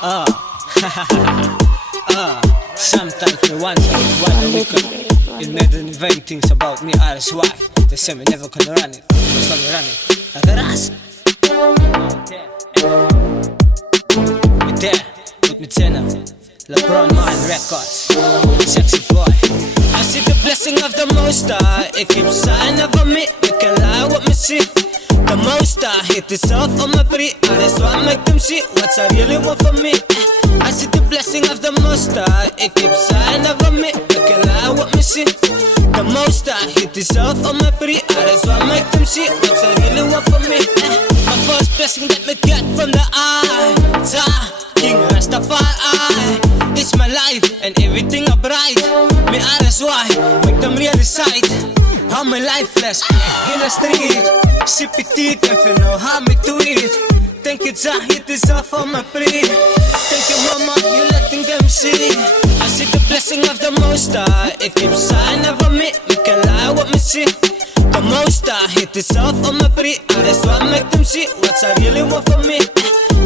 Uh, Sometimes we wonder why the wicked is made and invent things about me, RSY. They say me never gonna run it, so me run it like a ras. Me there, with me tenor, LeBron Mind Records, sexy boy. I see the blessing of the Most High, it keeps sign over me, you can lie what me see. The Most High hit itself on my body, that's why I make them see what I really want for me. I see the blessing of the Most High, it keeps sign over me, you can lie what me see. The Most High hit itself on my body, that's why I make them see what I really want for me. My first blessing that me get from the eye, King Rastafari. It's my life and everything I bright. Me RSY, make them realize how my life flash in the street. Sip it teeth if you know how me do it. Thank you Jah, it is off on my plea. Thank you mama, you letting them see. I see the blessing of the Most High, it keeps sign over me, you can lie what me see. The Most High hit itself on my plea, that's why I make them see what I really want for me.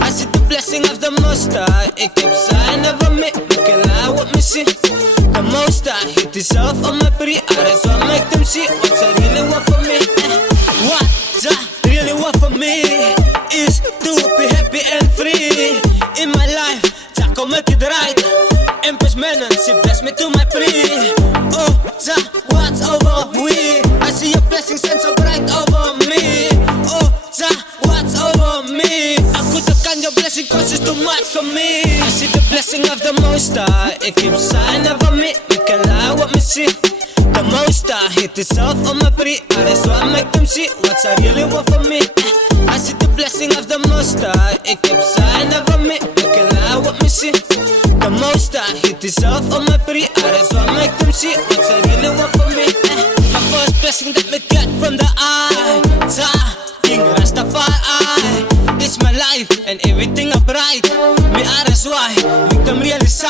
I see the blessing of the Most High, it keeps sign over me, you can lie what me see. The Most High hit itself on my plea, that's why I make them see what I really want for me. What I really want for me is to be happy and free in my life. Jah make it right. Empress Menon, she bless me to my plea. Oh, Jah, what's over me? I see your blessings and so bright over me. Oh, Jah, what's over me? I could have count your blessing cause it's too much for me. I see the blessing of the Most High, it keeps sign over me, you can lie what me see. The Most High hit itself on my body, that's why I make them see what I really want for me. I see the blessing of the Most High, it keeps sign over me, you can lie what me see. The Most High hit itself on my body, that's why I make them see what I really want for me. My first blessing that me get from the eye, King Rastafari. It's my life and everything I bright. Me RSY, make them realize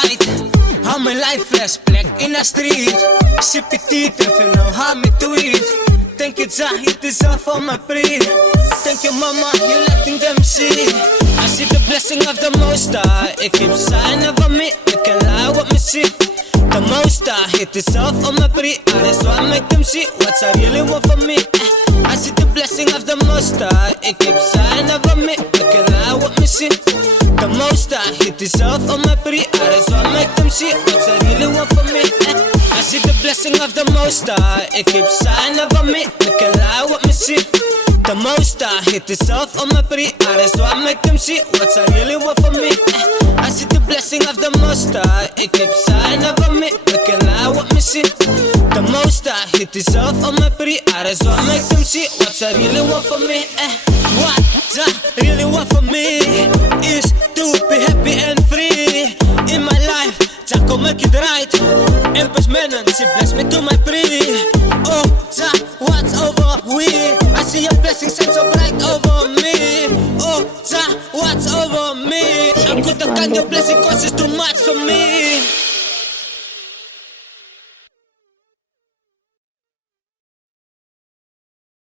how my life flash black in the street. Sip it teeth if you know how me do it. Thank you Jah, it is off on my plea. Thank you mama, you letting them see. I see the blessing of the Most High, it keeps sign over me, you can lie what me see. The Most High hit itself on my body, that's why I make them see what I really want for me. I see the blessing of the Most High, it keeps sign over me, you can lie what me see. The Most High hit itself on my body, that's why I make them see what I really want for me. I see the blessing of the Most High, it keeps sign over me, you can lie what me see. The Most High hit itself on my body, that's why I make them see what I really want for me. I see the blessing of the Most High, it keeps sign over me, you can lie what me see. The Most High hit itself on my body, that's why I make them see what I really want for me. What I really want for me is to be happy and free in my life. Jah make it right. Empress Menon, she bless me to my plea. Oh, Jah, what's over we? I see your blessings and so bright over me. Oh, Jah, what's over me? I could have count your blessing cause it's too much for me.